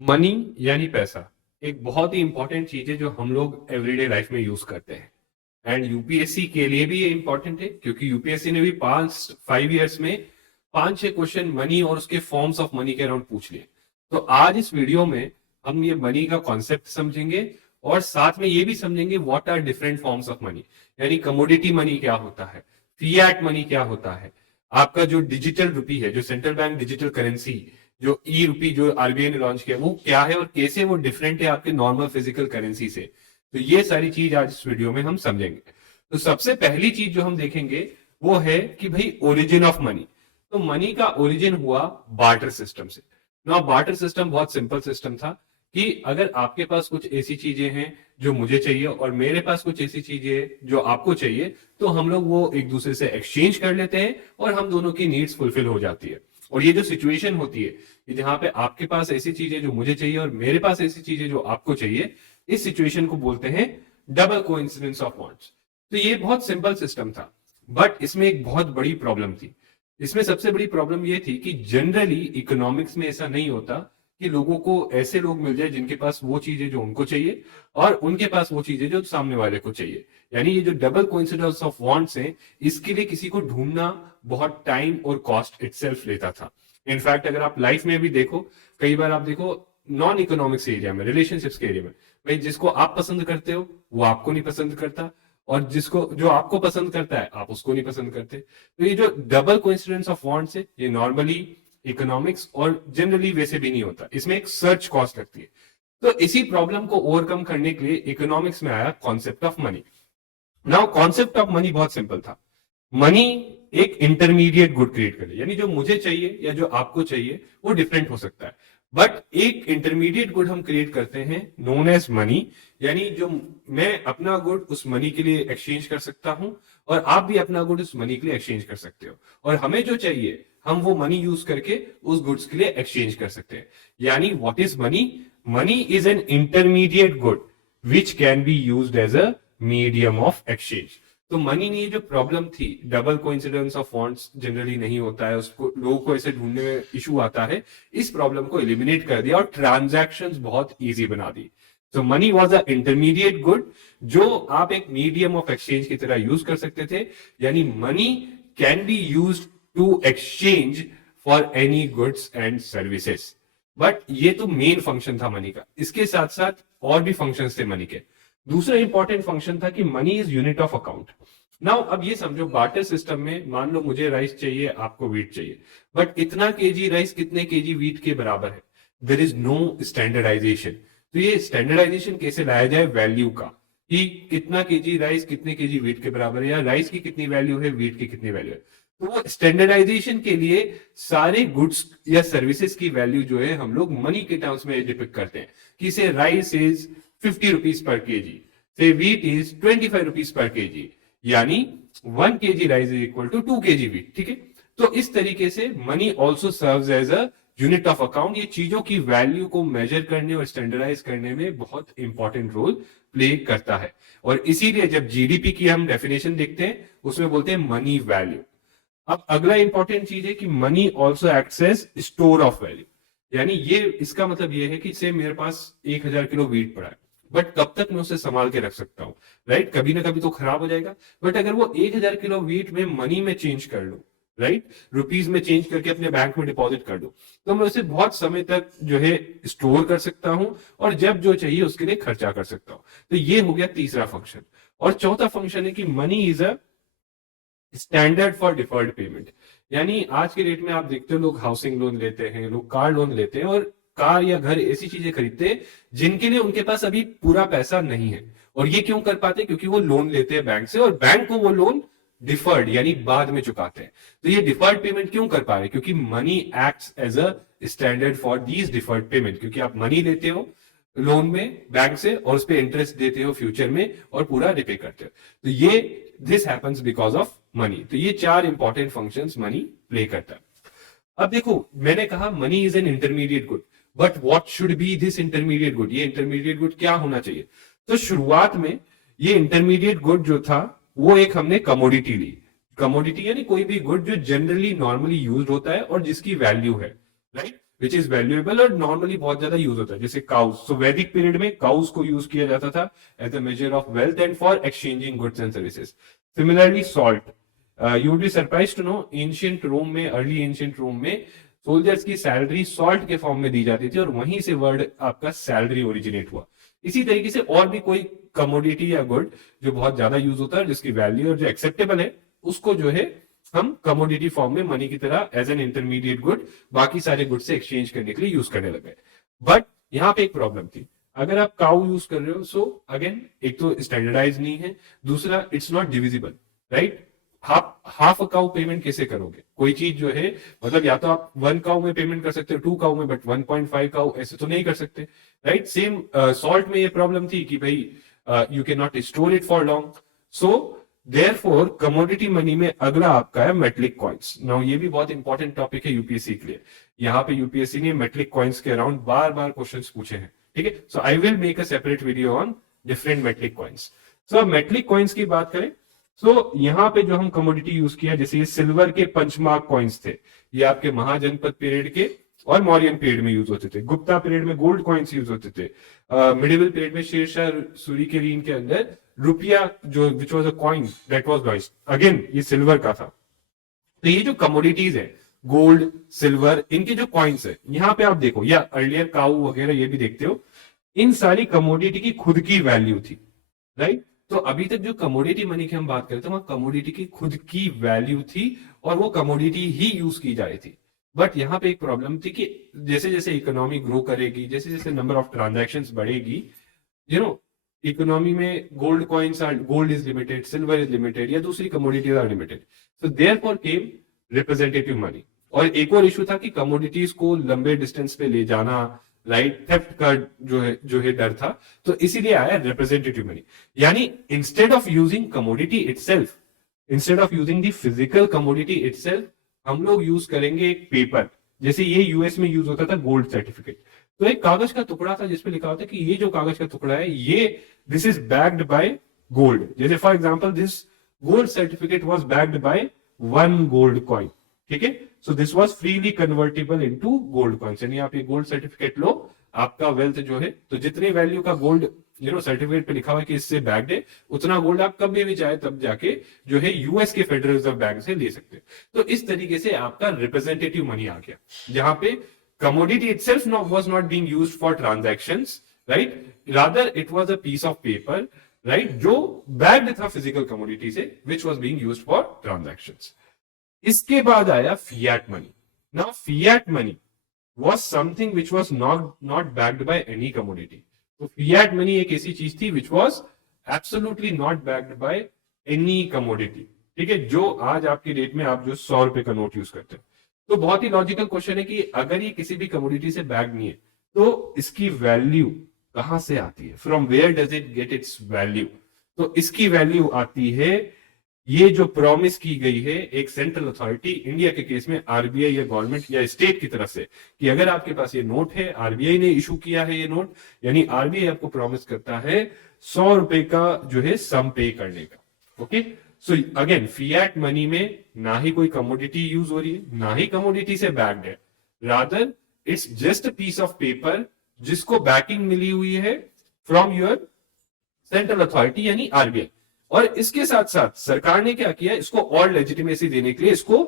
Money यानी पैसा एक बहुत ही इंपॉर्टेंट चीज है जो हम लोग एवरीडे लाइफ में यूज करते हैं। एंड यूपीएससी के लिए भी ये इंपॉर्टेंट है क्योंकि यूपीएससी ने भी पास्ट 5 इयर्स में 5-6 क्वेश्चन मनी और उसके फॉर्म्स ऑफ मनी के अराउंड पूछ लिए। तो आज इस वीडियो में हम ये मनी का कॉन्सेप्ट समझेंगे और साथ में ये भी समझेंगे what are different forms of money. यानी कमोडिटी मनी क्या होता है, फिएट मनी क्या होता है, आपका जो डिजिटल रुपी है, जो सेंट्रल बैंक डिजिटल करेंसी, जो ई रुपी जो आरबीआई ने लॉन्च किया वो क्या है और कैसे वो डिफरेंट है आपके नॉर्मल फिजिकल करेंसी से। तो ये सारी चीज आज इस वीडियो में हम समझेंगे। तो सबसे पहली चीज जो हम देखेंगे वो है कि भाई ओरिजिन ऑफ मनी। तो मनी का ओरिजिन हुआ बार्टर सिस्टम से। ना बार्टर सिस्टम बहुत सिंपल सिस्टम था कि अगर आपके पास कुछ ऐसी चीजें हैं जो मुझे चाहिए और मेरे पास कुछ ऐसी चीजें हैं जो आपको चाहिए, तो हम लोग वो एक दूसरे से एक्सचेंज कर लेते हैं और हम दोनों की नीड्स फुलफिल हो जाती है। और ये जो सिचुएशन होती है कि जहां पे आपके पास ऐसी चीजें जो मुझे चाहिए और मेरे पास ऐसी चीजें जो आपको चाहिए, इस सिचुएशन को बोलते हैं डबल कोइंसिडेंस ऑफ वांट्स। तो ये बहुत सिंपल सिस्टम था, बट इसमें एक बहुत बड़ी प्रॉब्लम थी। इसमें सबसे बड़ी प्रॉब्लम ये थी कि जनरली इकोनॉमिक्स में ऐसा नहीं होता कि लोगों को ऐसे लोग मिल जाए जिनके पास वो चीजें जो उनको चाहिए और उनके पास वो चीजें जो सामने वाले को चाहिए। यानी ये जो डबल कोइंसिडेंस ऑफ वांट्स हैं, इसके लिए किसी को ढूंढना बहुत टाइम और कॉस्ट इटसेल्फ लेता था। इनफैक्ट अगर आप लाइफ में भी देखो, कई बार आप देखो नॉन इकोनॉमिक्स एरिया में, रिलेशनशिप्स के एरिया में, भाई जिसको आप पसंद करते हो वो आपको नहीं पसंद करता और जिसको जो आपको पसंद करता है आप उसको नहीं पसंद करते। तो ये जो डबल कोइंसिडेंस ऑफ वांट्स है, ये नॉर्मली इकोनॉमिक्स और जनरली वैसे भी नहीं होता, इसमें एक सर्च कॉस्ट लगती है। तो इसी प्रॉब्लम को ओवरकम करने के लिए इकोनॉमिक्स में आया concept of money. Now concept of money बहुत सिंपल था। मनी एक इंटरमीडिएट गुड क्रिएट करे, यानी जो मुझे चाहिए या जो आपको चाहिए वो डिफरेंट हो सकता है, बट एक इंटरमीडिएट गुड हम क्रिएट करते हैं नोन एज मनी। यानी जो मैं अपना गुड उस मनी के लिए एक्सचेंज कर सकता हूं और आप भी अपना गुड उस मनी के लिए एक्सचेंज कर सकते हो, और हमें जो चाहिए हम वो मनी यूज करके उस गुड्स के लिए एक्सचेंज कर सकते हैं। यानी what is money? Money is an intermediate good which can be used as a medium of exchange. तो मनी ने जो प्रॉब्लम थी, double coincidence of fonts generally नहीं होता है, उसको लोगों को ऐसे ढूंढने में इशू आता है, इस प्रॉब्लम को एलिमिनेट कर दिया और ट्रांजैक्शंस बहुत इजी बना दी। तो money was a intermediate good जो आप एक मीडियम ऑफ एक्सचेंज की तरह यूज कर सकते थे। यानी money can be used to exchange for any goods and services. But ये तो मेन फंक्शन था मनी का, इसके साथ साथ और भी फंक्शंस थे मनी के। दूसरा इंपॉर्टेंट फंक्शन था कि money is unit of account. Now अब ये समझो, बार्टर सिस्टम में मान लो मुझे राइस चाहिए, आपको वीट चाहिए, बट इतना केजी राइस कितने केजी वीट के बराबर है? There is no standardisation. तो ये स्टैंडर्डाइजेशन कैसे लाया जाए वैल्यू का, कि कितना केजी राइस कितने केजी वीट के बराबर है, या राइस की कितनी वैल्यू है, वीट की कितनी वैल्यू है। तो वो स्टैंडर्डाइजेशन के लिए सारे गुड्स या सर्विसेज की वैल्यू जो है हम लोग मनी के टर्म्स में डिपिक्ट करते हैं कि से rice is 50 rupees per KG, से wheat is 25 rupees per KG, यानी 1 KG rice is equal to 2 KG wheat। ठीक है, तो इस तरीके से money also serves as a unit of account. ये चीजों की वैल्यू को मेजर करने और स्टैंडर्डाइज करने में बहुत इंपॉर्टेंट रोल प्ले करता है। और इसीलिए जब जीडीपी की हम डेफिनेशन देखते हैं उसमें बोलते हैं मनी वैल्यू। अब अगला इंपॉर्टेंट चीज है कि money also acts as store of value. यानी ये इसका मतलब ये है कि से मेरे पास 1000 किलो वीट पड़ा है, बट कब तक मैं उसे संभाल के रख सकता हूँ? राइट, कभी ना कभी तो खराब हो जाएगा। बट अगर वो 1000 किलो वीट में मनी में चेंज कर लूं, राइट, रुपीज में चेंज करके अपने बैंक में डिपॉजिट कर दूं, तो मैं उसे बहुत समय तक जो है स्टोर कर सकता हूं और जब जो चाहिए उसके लिए खर्चा कर सकता हूं। तो ये हो गया तीसरा फंक्शन। और चौथा फंक्शन है कि money is a standard for deferred payment. यानी आज के डेट में आप देखते हो लोग हाउसिंग लोन लेते हैं, लोग कार लोन लेते हैं और कार या घर ऐसी चीजें खरीदते हैं जिनके लिए उनके पास अभी पूरा पैसा नहीं है। और ये क्यों कर पाते हैं? क्योंकि वो लोन लेते हैं बैंक से और बैंक को वो लोन डिफर्ड यानी बाद में चुकाते हैं। तो ये डिफर्ड पेमेंट क्यों कर पा रहे हैं? क्योंकि money acts as a standard for these deferred payment. क्योंकि आप मनी लेते हो लोन में बैंक से और उस पर इंटरेस्ट देते हो फ्यूचर में और पूरा रिपे करते हो। तो ये this happens because of money. तो ये 4 इंपॉर्टेंट फंक्शंस मनी प्ले करता है। अब देखो, मैंने कहा money is an intermediate good, but what should be this intermediate good? ये इंटरमीडिएट गुड क्या होना चाहिए? तो शुरुआत में ये इंटरमीडिएट गुड जो था वो एक हमने कमोडिटी ली। कमोडिटी यानी कोई भी गुड जो जनरली नॉर्मली यूज होता है और जिसकी वैल्यू है, राइट। विच इज वैल्यूएबल और नॉर्मली बहुत ज्यादा यूज होता है, जैसे काउस। सो वैदिक पीरियड में काउस को यूज किया जाता था as a measure of wealth and for exchanging goods and services. Similarly salt, you would be surprised to know, ancient Rome में, अर्ली एंशिएंट रोम में सोल्जर्स की सैलरी सॉल्ट के फॉर्म में दी जाती थी और वहीं से वर्ड आपका सैलरी ओरिजिनेट हुआ। इसी तरीके से और भी कोई कमोडिटी या गुड जो बहुत ज्यादा यूज होता है, जिसकी वैल्यू और जो एक्सेप्टेबल है, उसको जो है हम कमोडिटी फॉर्म में मनी की तरह एज एन इंटरमीडिएट गुड बाकी सारे गुड से एक्सचेंज करने के लिए यूज करने लगे। बट यहाँ पे एक प्रॉब्लम थी, अगर आप काउ यूज कर रहे हो, सो अगेन एक तो स्टैंडर्डाइज नहीं है, दूसरा it's not divisible, right. Half a cow payment कैसे करोगे? कोई चीज जो है, मतलब या तो आप 1 काउ में पेमेंट कर सकते हो, 2 काउ में, बट 1.5 काउ ऐसे तो नहीं कर सकते, राइट। सेम सॉल्ट में ये प्रॉब्लम थी कि भाई you can not store it for long. So therefore commodity money में अगला आपका है मेटलिक कॉइन्स। नाउ ये भी बहुत इंपॉर्टेंट टॉपिक है यूपीएससी के लिए। यहाँ पे यूपीएससी ने मेटलिक कॉइन्स के अराउंड बार बार क्वेश्चंस पूछे हैं, ठीक है। So I will make a separate video on different metallic coins. So metallic coins की बात करें, सो यहाँ पे जो हम कमोडिटी यूज किया, जैसे ये सिल्वर के पंचमार्क कॉइन्स थे, ये आपके महाजनपद पीरियड के और मौर्यन पीरियड में यूज होते थे। गुप्ता पीरियड में गोल्ड कॉइन्स यूज होते थे। मिडिवल पीरियड में शेरशाह सूरी के रीन के अंदर रुपया जो which was a coin that was launched, again ये सिल्वर का था। तो ये जो कमोडिटीज है, गोल्ड, सिल्वर, इनके जो कॉइन्स है, यहाँ पे आप देखो, या अर्लियर काऊ वगैरह ये भी देखते हो, इन सारी कमोडिटी की खुद की वैल्यू थी, राइट। तो अभी तक जो कमोडिटी मनी की हम बात करते हैं, वहां कमोडिटी की खुद की वैल्यू थी और वो कमोडिटी ही यूज की जा रही थी। बट यहाँ पे एक प्रॉब्लम थी कि जैसे जैसे इकोनॉमी ग्रो करेगी, जैसे जैसे नंबर ऑफ ट्रांजैक्शंस बढ़ेगी, यू नो, इकोनॉमी में gold coins are, gold is limited, silver is limited, या दूसरी commodities are limited. So therefore came representative money. और एक और इशू था कि कमोडिटीज को लंबे डिस्टेंस पे ले जाना, राइट, थेफ्ट का जो है डर था, तो इसीलिए आया रिप्रेजेंटेटिव मनी। यानी instead of using commodity itself, instead of using the physical commodity itself, हम लोग यूज करेंगे एक पेपर। जैसे ये यूएस में यूज होता था गोल्ड सर्टिफिकेट, तो एक कागज का टुकड़ा था जिसपे लिखा होता है कि ये जो कागज का टुकड़ा है, ये this is backed by gold. जैसे for example this gold certificate was backed by 1 gold coin, ठीक है। So this was freely convertible into gold coins. यानी आप ये गोल्ड सर्टिफिकेट लो, आपका वेल्थ जो है, तो जितनी वैल्यू का गोल्ड सर्टिफिकेट पे लिखा हुआ है कि इससे बैक्ड है, उतना गोल्ड आप कभी भी चाहे तब जाके जो है यूएस के फेडरल रिजर्व बैंक से ले सकते हैं। तो इस तरीके से आपका रिप्रेजेंटेटिव मनी आ गया, जहां पे commodity itself was not being used for transactions, right? Rather it was a piece of paper, right, जो backed था physical commodity से, which was being used for transactions. इसके बाद आया fiat money. Now fiat money was something which was not backed by any commodity. तो fiat money एक ऐसी चीज थी which was absolutely not backed by any commodity, ठीक है। जो आज आपकी डेट में आप जो 100 रुपए का नोट यूज करते हैं, तो बहुत ही लॉजिकल क्वेश्चन है कि अगर ये किसी भी कमोडिटी से बैग नहीं है, तो इसकी वैल्यू कहां से आती है? From where does it get its value? तो इसकी वैल्यू आती है, ये जो प्रॉमिस की गई है एक सेंट्रल अथॉरिटी, इंडिया के केस में आरबीआई या गवर्नमेंट या स्टेट की तरफ से, कि अगर आपके पास ये नोट है, आरबीआई ने इशू किया है ये नोट, यानी आरबीआई आपको प्रॉमिस करता है 100 रुपए का जो है सम पे करने का, okay. So again fiat money में ना ही कोई कमोडिटी यूज हो रही है, ना ही कमोडिटी से बैक्ड है, rather it's just a piece of paper जिसको बैकिंग मिली हुई है फ्रॉम योर सेंट्रल अथॉरिटी यानी आरबीआई। और इसके साथ साथ सरकार ने क्या किया, इसको और लेजिटिमेसी देने के लिए इसको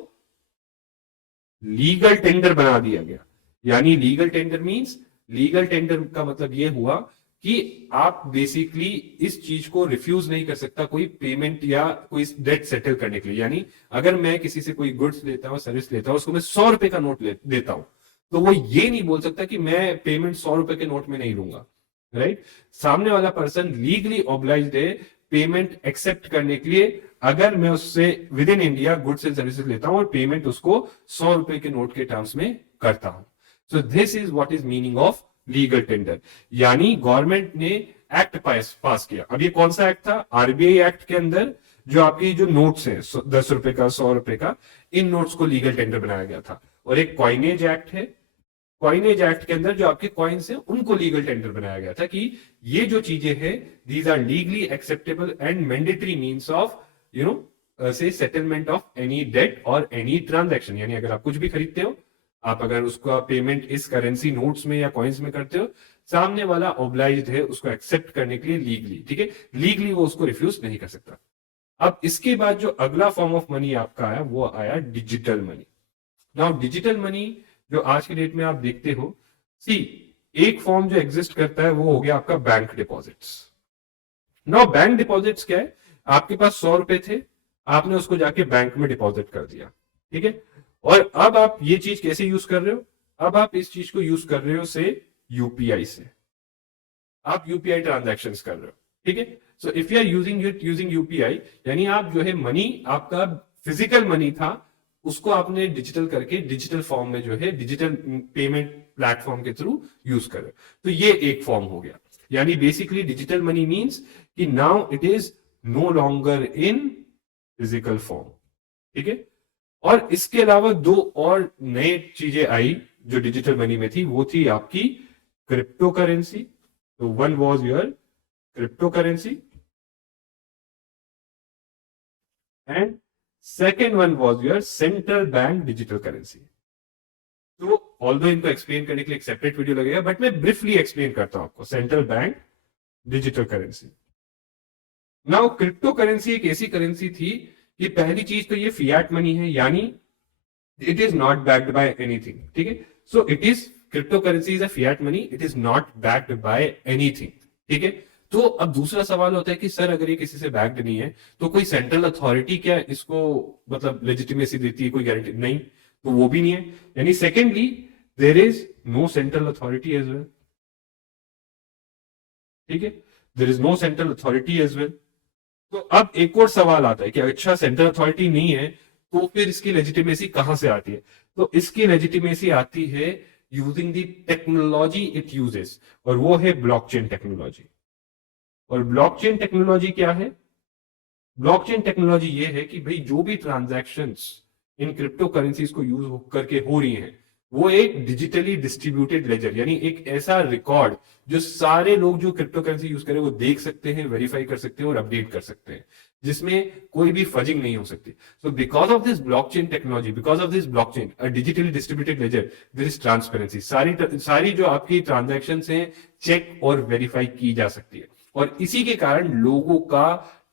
लीगल टेंडर बना दिया गया। यानी legal tender means, legal tender का मतलब यह हुआ कि आप बेसिकली इस चीज को रिफ्यूज नहीं कर सकता कोई पेमेंट या कोई डेट सेटल करने के लिए। यानी अगर मैं किसी से कोई गुड्स लेता हूं, सर्विस लेता हूं, उसको मैं 100 रुपए का नोट देता हूं, तो वो ये नहीं बोल सकता कि मैं पेमेंट 100 रुपए के नोट में नहीं लूंगा, राइट। सामने वाला पर्सन लीगली ऑब्लाइज्ड है पेमेंट एक्सेप्ट करने के लिए, अगर मैं उससे with in India goods and services लेता हूं और पेमेंट उसको 100 रुपए के नोट के टर्म्स में करता हूं। So this is what is meaning of legal tender. यानी गवर्नमेंट ने एक्ट पास किया। अब ये कौन सा एक्ट था? आरबीआई एक्ट के अंदर जो आपकी जो नोट्स हैं 10 रुपए का, 100 रुपए का, इन नोट्स को लीगल टेंडर बनाया गया था। और एक कॉइनेज एक्ट है, कॉइनेज एक्ट के अंदर जो आपके कॉइन्स हैं उनको लीगल टेंडर बनाया गया था कि ये जो चीजें हैं these are legally acceptable and mandatory means of से सेटलमेंट ऑफ एनी डेट और एनी ट्रांजैक्शन। यानी अगर आप कुछ भी खरीदते हो आप अगर उसका पेमेंट इस करेंसी नोट्स में या कॉइन्स में करते हो, सामने वाला ऑब्लाइज्ड है उसको एक्सेप्ट करने के लिए लीगली, ठीक है, लीगली वो उसको रिफ्यूज नहीं कर सकता। अब इसके बाद जो अगला फॉर्म ऑफ मनी आपका आया वो आया digital money. Now digital money जो आज की डेट में आप देखते हो, सी एक फॉर्म जो एग्जिस्ट करता है वो हो गया आपका bank deposits. Now bank deposits क्या है, आपके पास 100 रुपए थे, आपने उसको जाके बैंक में डिपॉजिट कर दिया, ठीक है, और अब आप ये चीज कैसे यूज कर रहे हो, अब आप इस चीज को यूज कर रहे हो से यूपीआई से, आप यूपीआई ट्रांजैक्शन कर रहे हो, ठीक है। So if you are using UPI, यानी आप जो है मनी, आपका फिजिकल मनी था उसको आपने डिजिटल करके डिजिटल फॉर्म में जो है डिजिटल पेमेंट प्लेटफॉर्म के थ्रू यूज कर रहे हो, तो ये एक फॉर्म हो गया। यानी बेसिकली डिजिटल मनी मींस कि now it is no longer in physical form, ठीक है। और इसके अलावा दो और नए चीजें आई जो डिजिटल मनी में थी, वो थी आपकी क्रिप्टो करेंसी। तो one was your crypto currency and second one was your central bank digital currency. तो ऑल्दो इनको एक्सप्लेन करने के लिए एक सेपरेट वीडियो लगेगा, बट मैं ब्रीफली एक्सप्लेन करता हूं आपको central bank digital currency. Now crypto currency एक ऐसी करेंसी थी कि पहली चीज तो ये फियाट मनी है, यानी it is not backed by anything, ठीक है। So it is crypto currency is a Fiat money, it is not backed by anything, ठीक है। तो अब दूसरा सवाल होता है कि सर अगर ये किसी से बैक्ड नहीं है तो कोई सेंट्रल अथॉरिटी क्या इसको मतलब लेजिटिमेसी देती है, कोई गारंटी नहीं, तो वो भी नहीं है। यानी secondly there is no central authority as well, ठीक है, there is no central authority as well. तो अब एक और सवाल आता है कि अच्छा सेंट्रल अथॉरिटी नहीं है तो फिर इसकी लेजिटिमेसी कहां से आती है, तो इसकी लेजिटिमेसी आती है using the technology it uses, और वो है ब्लॉकचेन टेक्नोलॉजी। और ब्लॉकचेन टेक्नोलॉजी क्या है, ब्लॉकचेन टेक्नोलॉजी ये है कि भाई जो भी ट्रांजैक्शंस इन क्रिप्टो करेंसीज को यूज करके हो रही हैं वो एक डिजिटली डिस्ट्रीब्यूटेड लेजर, यानी एक ऐसा रिकॉर्ड जो सारे लोग जो क्रिप्टो करेंसी यूज करें वो देख सकते हैं, वेरीफाई कर सकते हैं और अपडेट कर सकते हैं, जिसमें कोई भी फजिंग नहीं हो सकती। So because of this blockchain technology, because of this blockchain a digitally distributed ledger, there is transparency, सारी जो आपकी ट्रांजैक्शंस हैं चेक और वेरीफाई की जा सकती है, और इसी के कारण लोगों का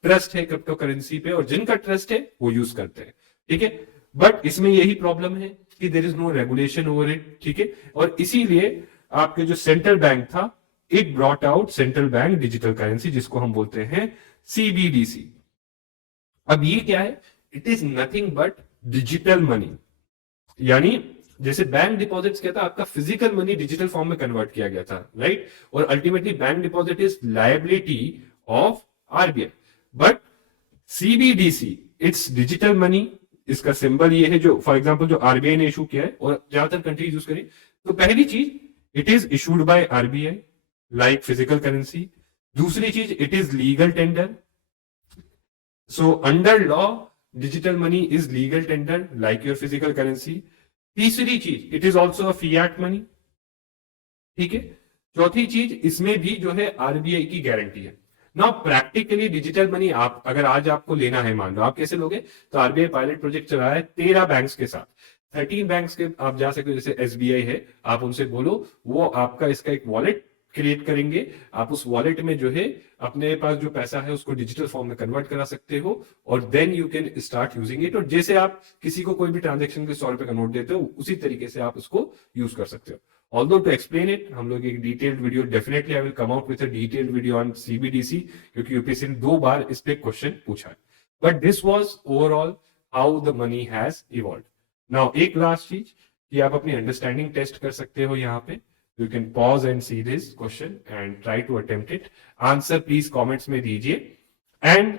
ट्रस्ट है क्रिप्टो करेंसी पे, और जिनका ट्रस्ट है वो यूज करते हैं, ठीक है। बट इसमें यही प्रॉब्लम है कि there is no regulation over it, ठीक है, और इसीलिए आपके जो सेंट्रल बैंक था it brought out central bank digital currency, जिसको हम बोलते हैं सीबीडीसी। अब ये क्या है, it is nothing but digital money, यानी जैसे बैंक डिपॉजिट्स क्या था, आपका फिजिकल मनी डिजिटल फॉर्म में कन्वर्ट किया गया था, राइट, और ultimately bank deposit is liability of RBI, but CBDC it's digital money. इसका सिंबल ये है जो फॉर एग्जांपल जो आरबीआई ने इशू किया है और ज्यादातर कंट्रीज यूज करें, तो पहली चीज it is issued by RBI like physical currency, दूसरी चीज it is legal tender, so under law digital money is legal tender like your physical currency, तीसरी चीज it is also a Fiat money, ठीक है, चौथी चीज इसमें भी जो है आरबीआई की गारंटी है। ना प्रैक्टिकली डिजिटल मनी आप अगर आज आपको लेना है, मान लो आप कैसे लोगे, तो आरबीआई पायलट प्रोजेक्ट चला है 13 बैंक्स के साथ, 13 बैंक्स के आप जा सकते हो, जैसे एसबीआई है, आप उनसे बोलो वो आपका इसका एक वॉलेट क्रिएट करेंगे, आप उस वॉलेट में जो है अपने पास जो पैसा है उसको डिजिटल फॉर्म में कन्वर्ट करा सकते हो, और then you can start using it, और जैसे आप किसी को कोई भी ट्रांजेक्शन के 100 रुपए का नोट देते हो उसी तरीके से आप उसको यूज कर सकते हो। Although to explain it, हम लोग एक detailed video definitely I will come out with a detailed video on CBDC, क्योंकि यूपीएससी ने 2 बार इस पे क्वेश्चन पूछा है, but this was overall how the money has evolved. Now एक लास्ट चीज कि आप अपनी अंडरस्टैंडिंग टेस्ट कर सकते हो यहाँ पे, you can pause and see this question and try to attempt it, answer please comments में दीजिए। एंड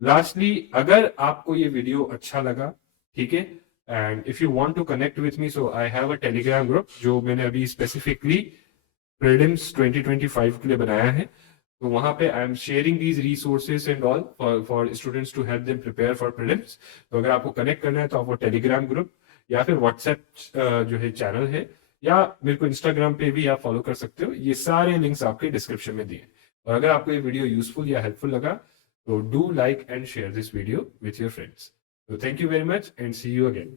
लास्टली अगर आपको ये वीडियो अच्छा लगा, ठीक है, and if you want to connect with me, so I have a telegram group जो मैंने अभी specifically prelims 2025 के लिए बनाया है, तो वहां पे I am sharing these resources and all for students to help them prepare for prelims. तो अगर आपको कनेक्ट करना है तो आप वो टेलीग्राम ग्रुप या फिर व्हाट्सएप जो है चैनल है, या मेरे को इंस्टाग्राम पे भी आप फॉलो कर सकते हो, ये सारे लिंक्स आपके डिस्क्रिप्शन में दिए। और अगर आपको ये वीडियो यूजफुल या हेल्पफुल लगा तो do like and share this video with your friends. So thank you very much and see you again.